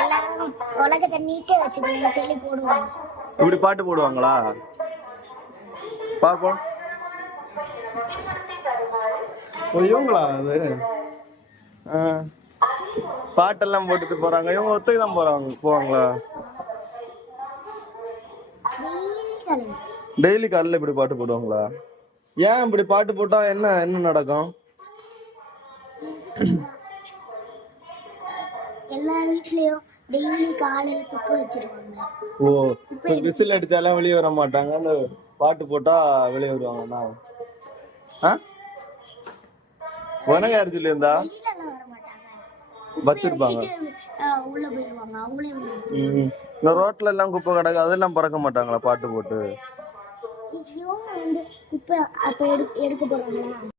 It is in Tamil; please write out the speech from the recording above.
எல்லாரும் உலகத்தை நீட்டே வச்சுக்கணும்னு சொல்லி போடுவாங்க. இப்படி பாட்டு போடுவாங்களா? பாப்போம். இவங்களா அது? பாட்டெல்லாம் போட்டுட்டு போறாங்க. இவங்க ஒத்தைக்கு தான் போவாங்களா? டெய்லி காலையில இப்படி பாட்டு போடுவாங்களா? ஏன் இப்படி பாட்டு போட்டா என்ன நடக்கும்? எல்லா வீட்லயும் டெய்லி காலையில குப்பை வச்சிருவாங்க. ஓ, விசில் அடிச்சாலாம் வெளியே வர மாட்டாங்க, பாட்டு போட்டா வெளியே வருவாங்கண்ணா. உனக்கு யாரு சொல்லி இருந்தா? வச்சிருப்பாங்க, உள்ள போயிருவாங்க அவங்களே. இந்த ரோட்ல எல்லாம் குப்பை கிடக்கு, அதெல்லாம் பறக்க மாட்டாங்களா பாட்டு போட்டு? குப்பை அப்ப எடுக்க போறாங்களா?